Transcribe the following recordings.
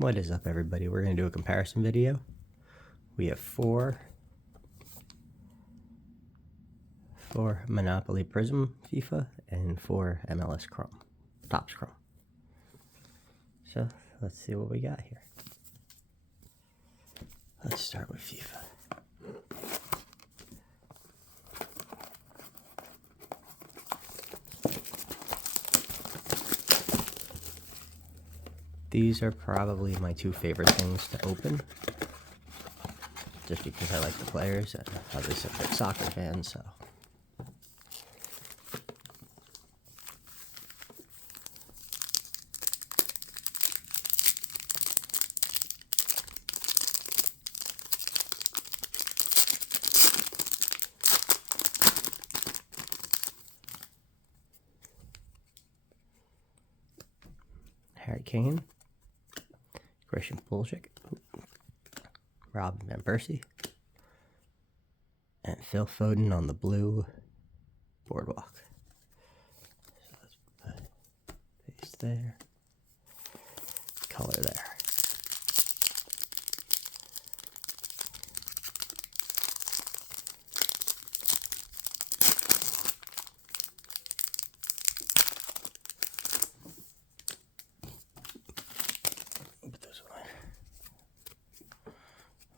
What is up, everybody? We're going to do a comparison video. We have four Monopoly Prism FIFA and 4 MLS Chrome, Topps Chrome. So let's see what we got here. Let's start with FIFA. These are probably my two favorite things to open, just because I like the players and obviously I'm a big soccer fan, so. Harry Kane, Christian Pulisic, Robin Van Persie, and Phil Foden on the blue boardwalk. So let's put paste there, color there.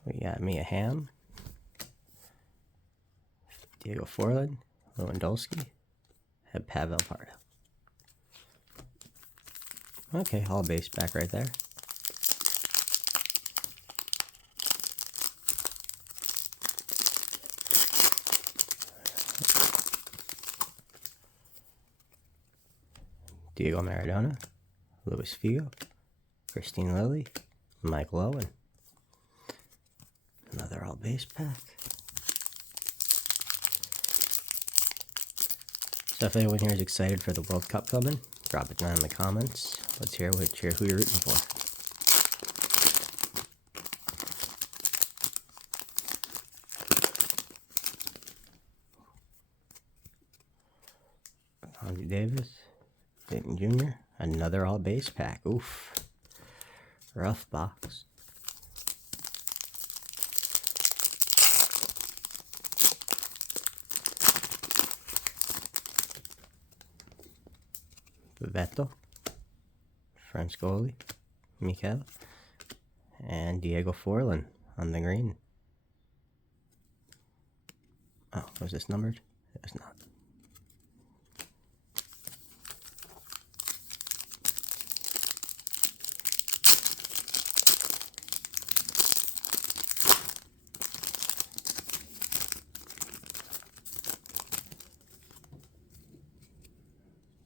We got Mia Hamm, Diego Forlan, Lewandowski, and Pavel Pardo. Okay, all base back right there. Diego Maradona, Luis Figo, Christine Lilly, Michael Owen. Another all base pack. So if anyone here is excited for the World Cup coming, drop it down in the comments. Let's hear who you're rooting for. Andy Davis, Dayton Jr., another all base pack. Oof. Rough box. Veto, French goalie, Mikel, and Diego Forlan on the green. Oh, was this numbered? It was not.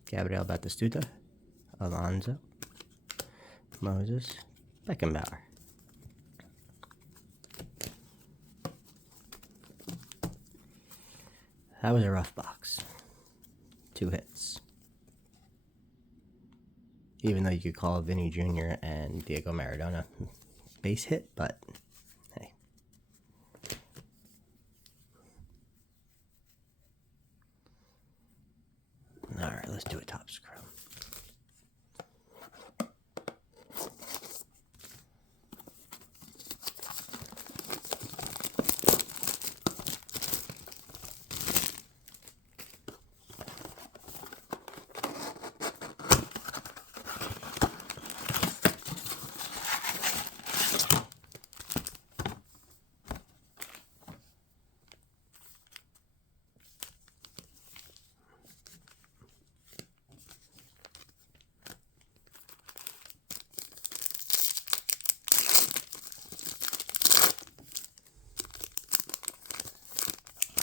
Gabriel Batistuta, Alonso, Moses, Beckenbauer. That was a rough box. 2 hits. Even though you could call Vinny Jr. and Diego Maradona base hit, but hey. Alright, let's do a Topps Chrome.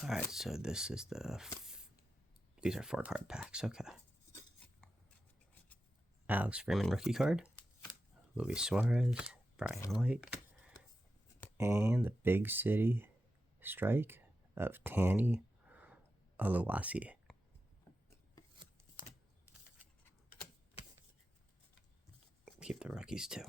Alright, so this is these are 4 card packs, okay. Alex Freeman rookie card, Luis Suarez, Brian White, and the Big City strike of Tanny Oluwasi. Keep the rookies too.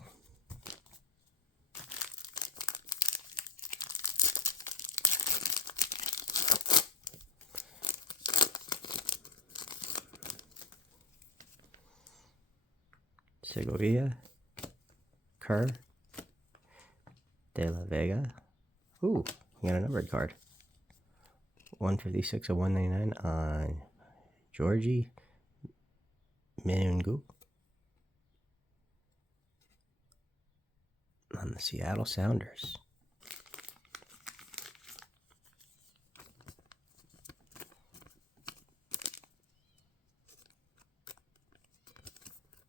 Segovia, Kerr, De La Vega. Ooh, we got a numbered card. 156 of 199 on Georgie Minungu on the Seattle Sounders.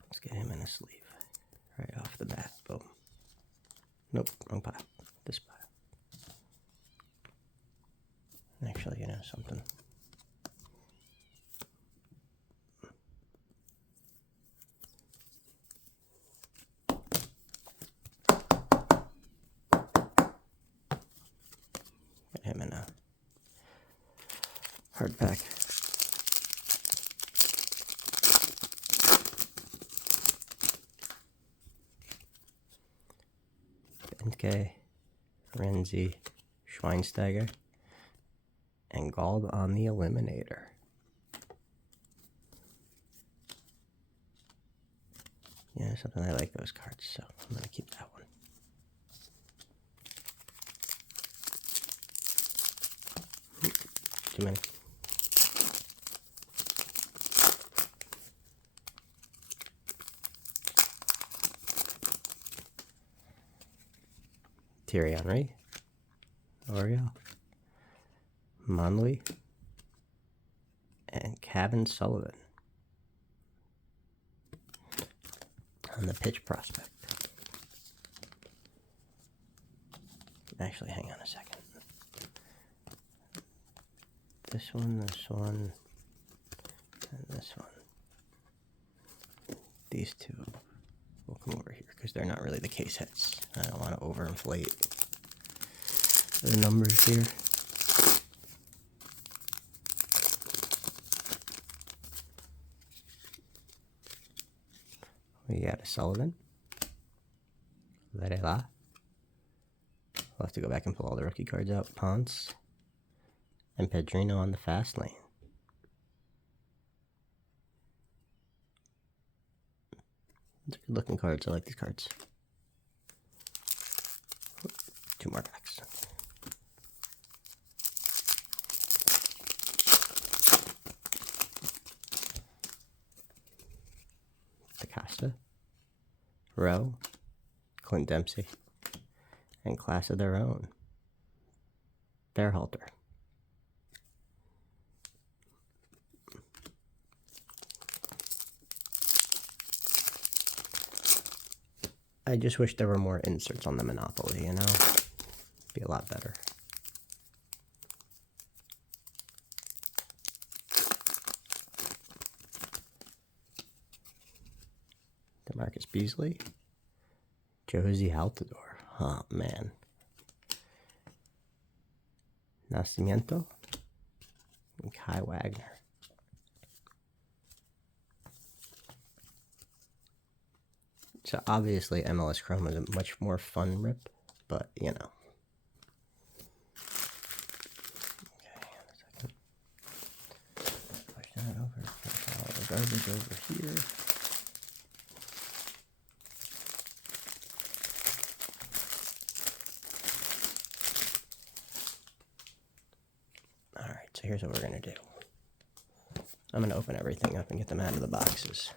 Let's get him in a sleeve right off the bat. Boom. Nope, wrong pile. This pile. Actually, you know something. Get him in a hardback. Bentke, Renzi, Schweinsteiger, and Gold on the Eliminator. Yeah, something I like those cards, so I'm gonna keep that one. Too many. Thierry Henry, Oreo, Monley, and Kevin Sullivan on the pitch prospect. Actually, hang on a second. This one, and this one. These two will come over here because they're not really the case hits. I don't want to overinflate the numbers here. We got a Sullivan. Varela. We'll have to go back and pull all the rookie cards out. Ponce. And Pedrino on the fast lane. These are good looking cards. I like these cards. Two more packs. Acosta, Rowe, Clint Dempsey, and class of their own. Berhalter. I just wish there were more inserts on the Monopoly, you know? Be a lot better. DeMarcus Beasley. Josie Altidore. Oh, man. Nascimento. And Kai Wagner. So obviously MLS Chrome is a much more fun rip, but you know. Okay, a second. Push that over. Push all the garbage over here. Alright, so here's what we're gonna do. I'm gonna open everything up and get them out of the boxes.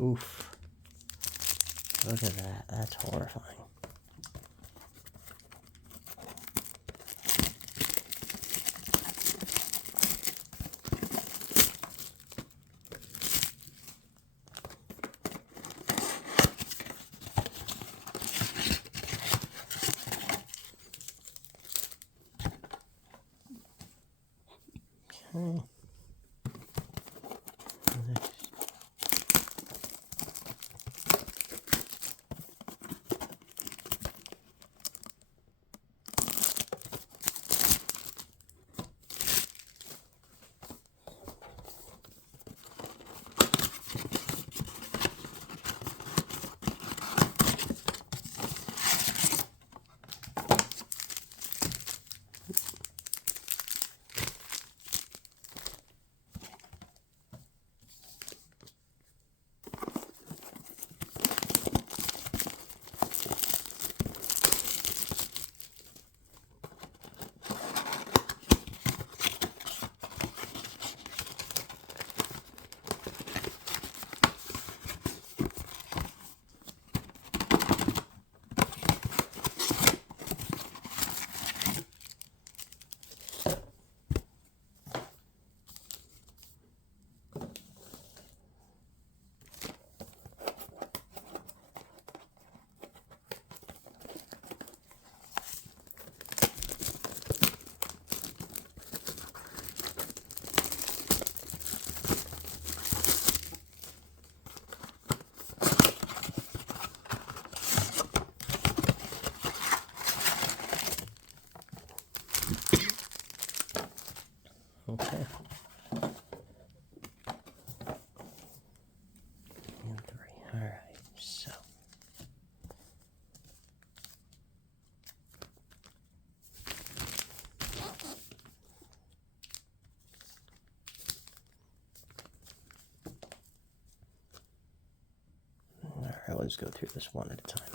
Oof. Look at that. That's horrifying. Okay. Next. Okay. And 3. Alright, so. Alright, let's go through this one at a time.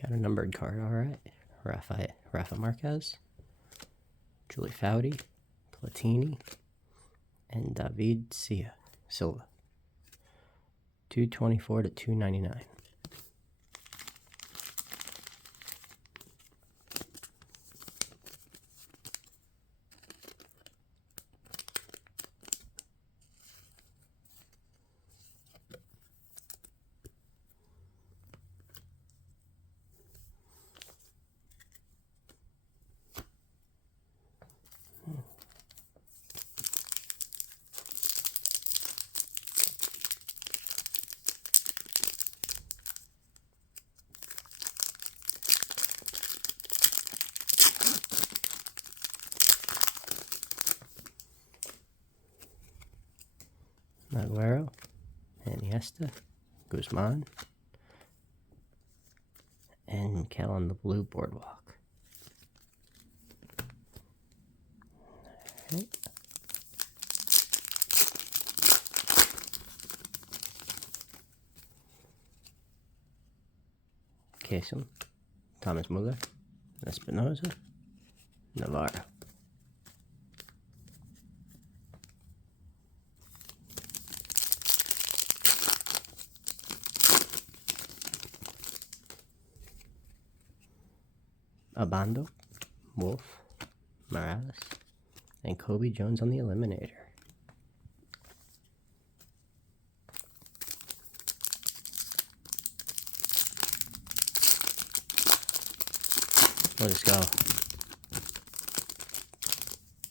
Got a numbered card, alright. Rafa Marquez, Julie Foudy, Platini, and David Silva. 224 to 299. Aguero, Iniesta, Guzman, and Mikel on the blue boardwalk. Right. Kasem, Thomas Muller, Espinoza, Navarro. Abando, Wolf, Morales, and Kobe Jones on the eliminator. Let's go.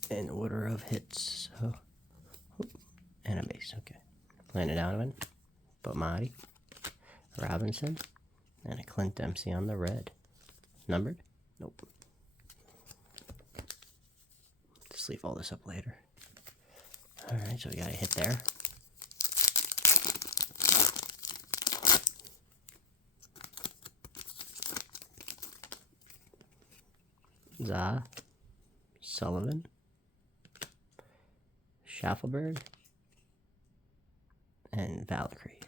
In order of hits. So, and a base, okay. Landon Donovan, Bomati, Robinson, and a Clint Dempsey on the red. Numbered? Nope. Just leave all this up later. Alright, so we got a hit there. Za, Sullivan, Schaffelberg, and Valkyrie.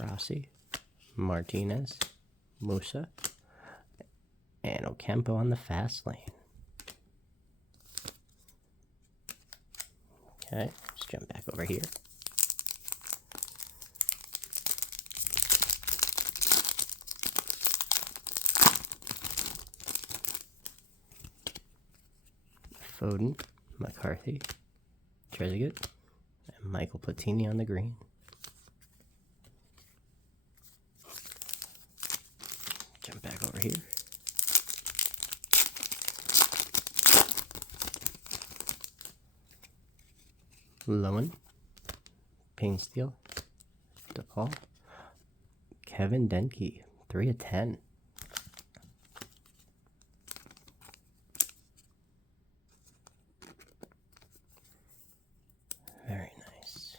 Rossi, Martinez, Musa, and Ocampo on the fast lane. Okay, let's jump back over here. Foden, McCarthy, Trezeguet, and Michael Platini on the green. Jump back over here. Lowen, Painsteel, DePaul, Kevin Denke, 3 of 10. Very nice.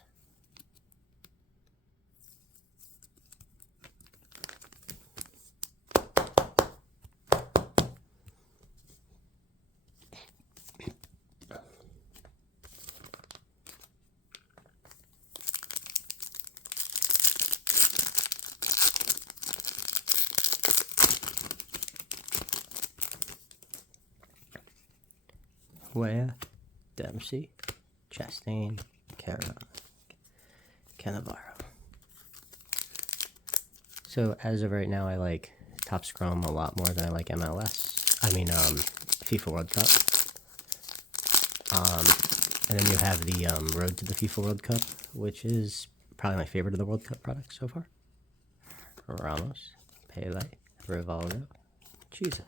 Wea, Dempsey, Chastain, Cannavaro. So as of right now, I like Top Scrum a lot more than I like MLS. I mean, FIFA World Cup. And then you have the Road to the FIFA World Cup, which is probably my favorite of the World Cup products so far. Ramos, Pele, Rivaldo, Jesus,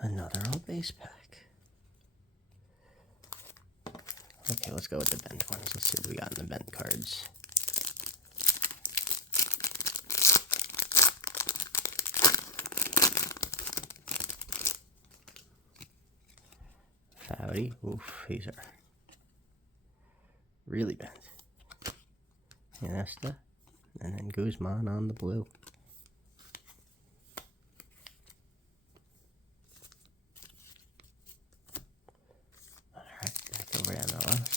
another all base pack. Okay, let's go with the bent ones. Let's see what we got in the bent cards. Foudy, oof, these are really bent. Iniesta, and then Guzman on the blue. Alright, back over to MLS.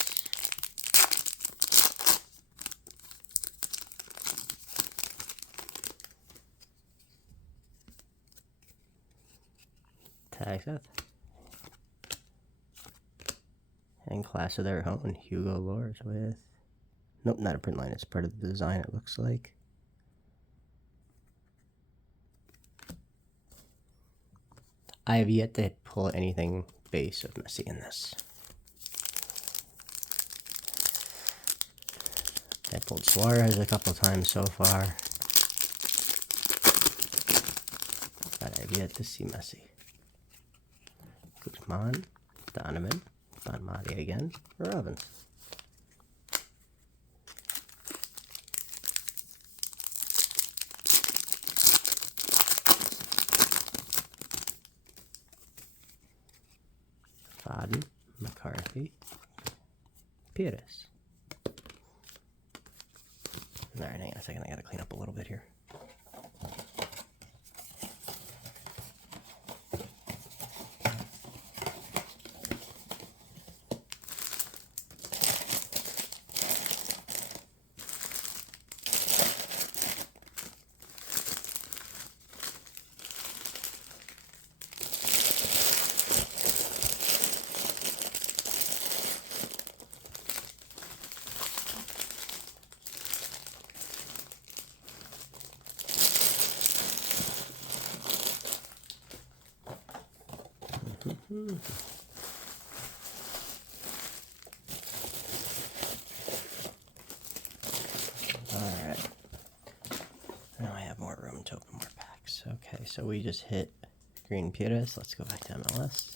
Tagseth. And class of their own, Hugo Loris with... Nope, not a print line. It's part of the design, it looks like. I have yet to pull anything base of Messi in this. I pulled Suarez a couple times so far. But I have yet to see Messi. Guzman, Donovan, Don Madi again, Robbins. Foden, McCarthy, Pires. Alright, hang on a second, I gotta clean up a little bit here. Alright. Now I have more room to open more packs. Okay, so we just hit Green Pires. Let's go back to MLS.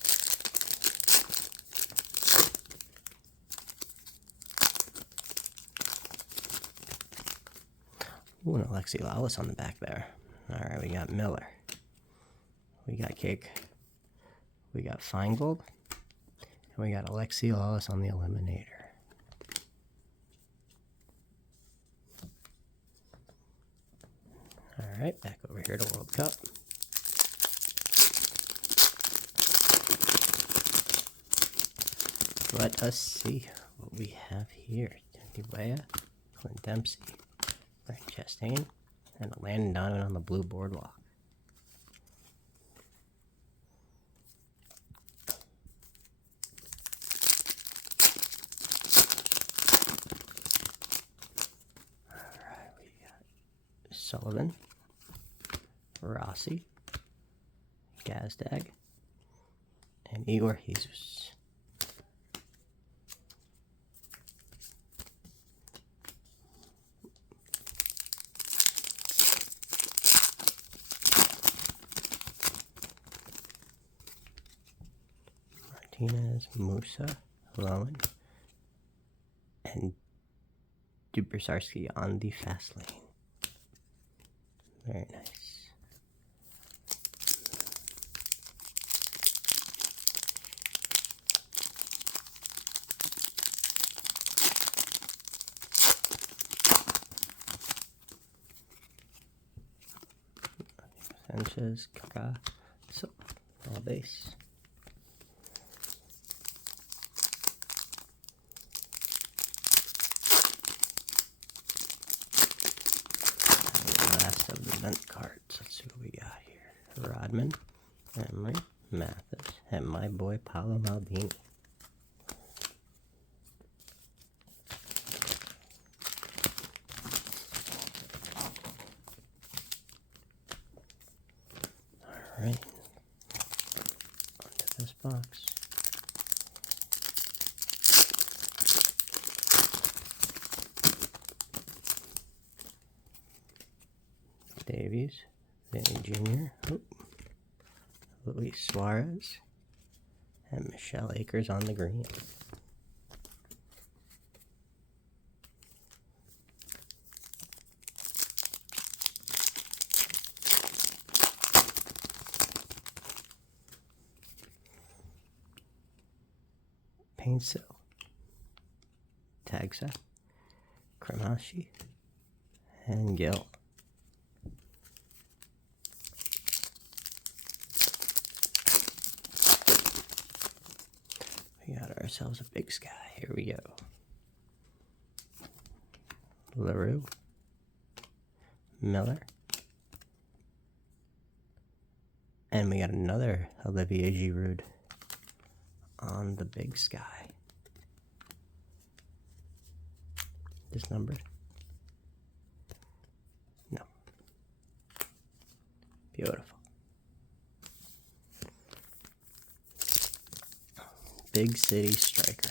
Ooh, and Alexi Lawless on the back there. Alright, we got Miller. We got Cake. We got Feingold. And we got Alexi Lawless on the Eliminator. Alright, back over here to World Cup. Let us see what we have here. Wea, Clint Dempsey, Right, Chastain, and a Landon Donovan on the blue boardwalk. Alright, we got Sullivan, Rossi, Gazdag, and Igor Jesus. Martinez, Musa, Lowen, and Dubrsarski on the fast lane. Very nice. Sanchez, Kaka, so all base. Last of the event cards. Let's see what we got here. Rodman, Emery, Mathis, and my boy Paolo Maldini. Alright, onto this box. Davies, Vinny Jr., Luis Suarez, and Michelle Akers on the green. Painsil, Tagsa, Kramashi, and Gill. We got ourselves a big sky. Here we go. LaRue, Miller, and we got another Olivier Giroud on the big sky. This numbered? No. Beautiful. Big City Striker.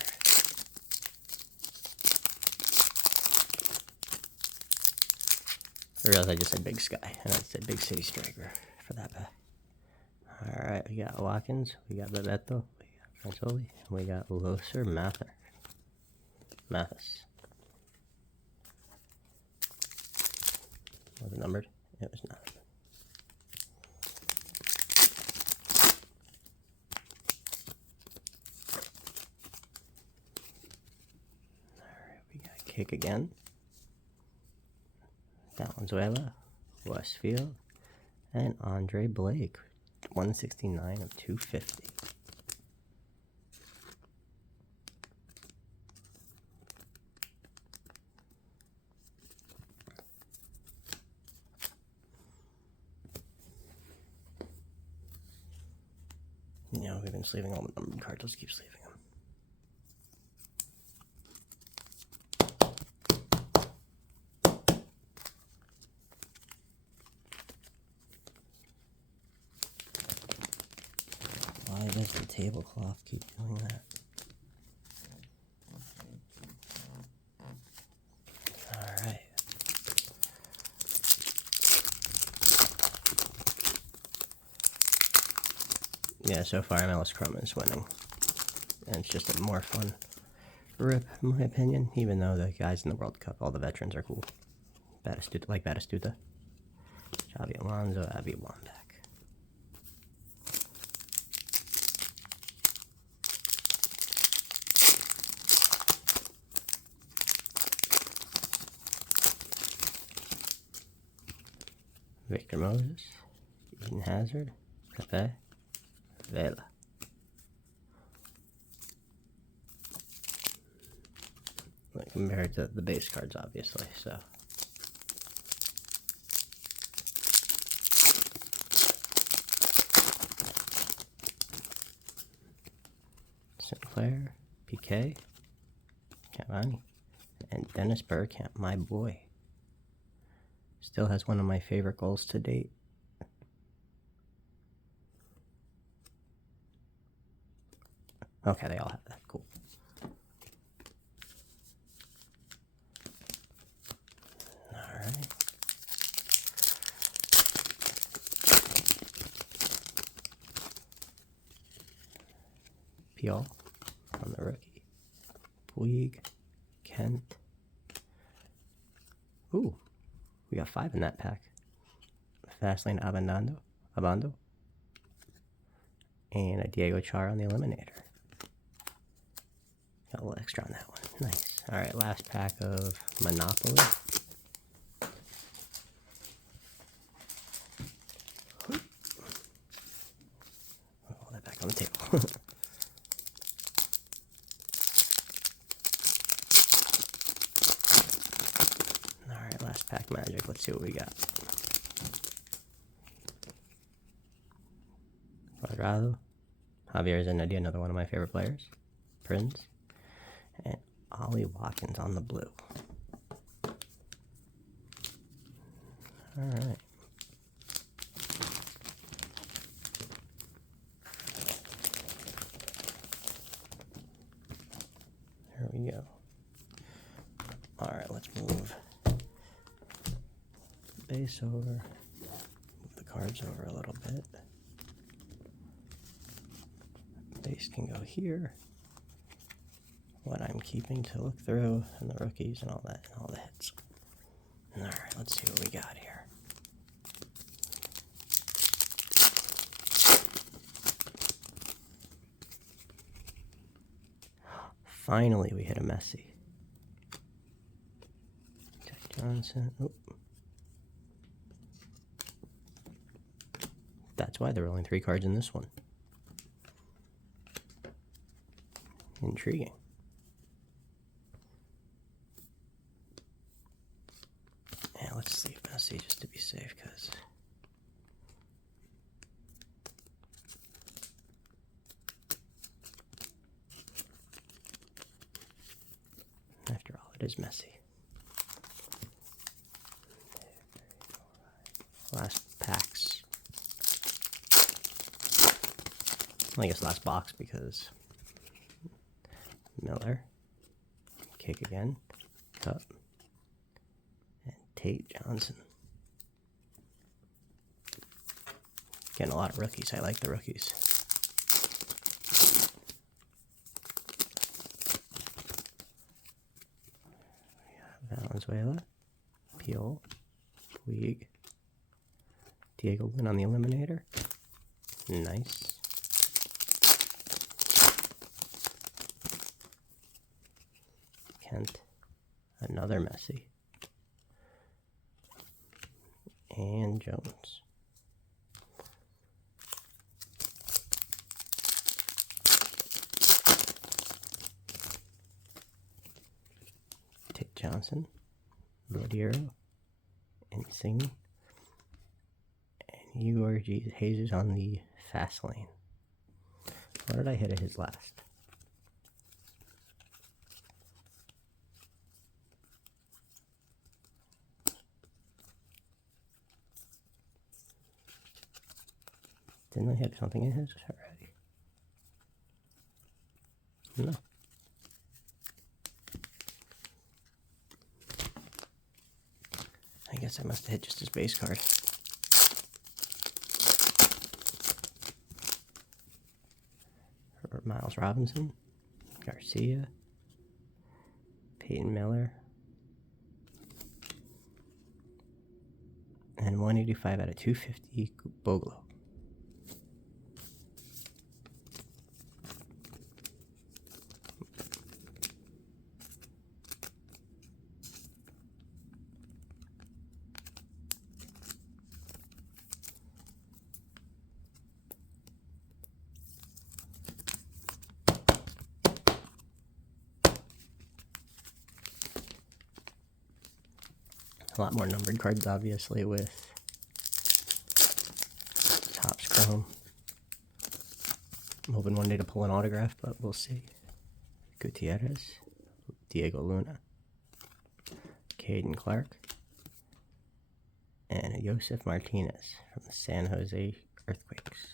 I realized I just said Big Sky, and I said Big City Striker for that pack. Alright, we got Watkins, we got Bebeto, we got Fransoli, we got Loser Mathis. Was it numbered? It was not. Alright, we got Kick again. Valenzuela, Westfield, and Andre Blake. 169 of 250. You know, we've been sleeving all the numbered cards. Let's keep sleeving them. Why does the tablecloth keep doing that? Alright. Yeah, so far MLS Chrome is winning. And it's just a more fun rip, in my opinion, even though the guys in the World Cup, all the veterans are cool. Batistuta, like Batistuta. Xavi Alonso, Abby Wambach. Victor Moses, Eden Hazard, Pepe, Vela. Like compared to the base cards, obviously, so player, PK, Cavani, and Dennis Bergkamp, my boy. Still has one of my favorite goals to date. Okay, they all have that. Cool. Alright. Peel on the rookie. Puig, Kent. Ooh, we got 5 in that pack. Fastlane Abando. And a Diego Chara on the Eliminator. Got a little extra on that one. Nice. Alright, last pack of Monopoly. Roll that back on the table. Alright, last pack Magic. Let's see what we got. Quadrado. Javier Zanetti, another one of my favorite players. Prince. And Ollie Watkins on the blue. Alright. There we go. Alright, let's move the base over. Move the cards over a little bit. Base can go here. What I'm keeping to look through, and the rookies and all that, and all the hits. Alright, let's see what we got here. Finally, we hit a Messi. Jack Johnson. Oop. That's why there are only 3 cards in this one. Intriguing. Yeah, let's leave Messi just to be safe, because after all, it is Messi. Last packs. I guess last box, because Miller, kick again, Cup, and Tate Johnson. Getting a lot of rookies. I like the rookies. Valenzuela, Peel, Puig, Diego Lin on the Eliminator. Nice. Kent, another Messi, and Jones. Tate Johnson, Rodero, and Singh, and Igor Jesus on the fast lane. What did I hit at his last? Didn't I hit something in his already? No. I guess I must have hit just his base card. Miles Robinson, Garcia, Peyton Miller, and 185 out of 250, Boglo. A lot more numbered cards, obviously, with Topps Chrome. I'm hoping one day to pull an autograph, but we'll see. Gutierrez, Diego Luna, Caden Clark, and Josef Martinez from the San Jose Earthquakes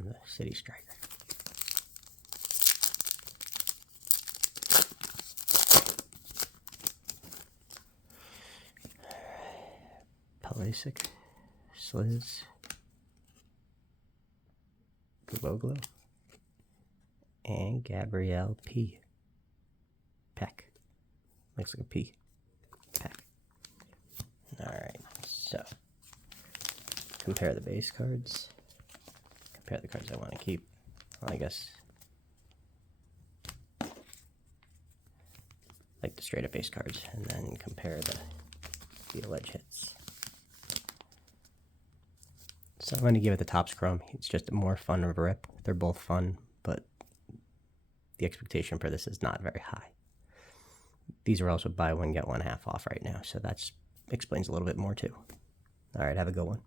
on the City Striker. Palasic, Sliz, Guboglo, and Gabrielle P. Peck. Looks like a P. Peck. Alright, so compare the base cards. Compare the cards I want to keep. Well, I guess like the straight up base cards, and then compare the alleged hits. So I'm going to give it the Topps Chrome. It's just more fun of a rip. They're both fun, but the expectation for this is not very high. These are also buy one, get one half off right now, so that explains a little bit more too. All right, have a good one.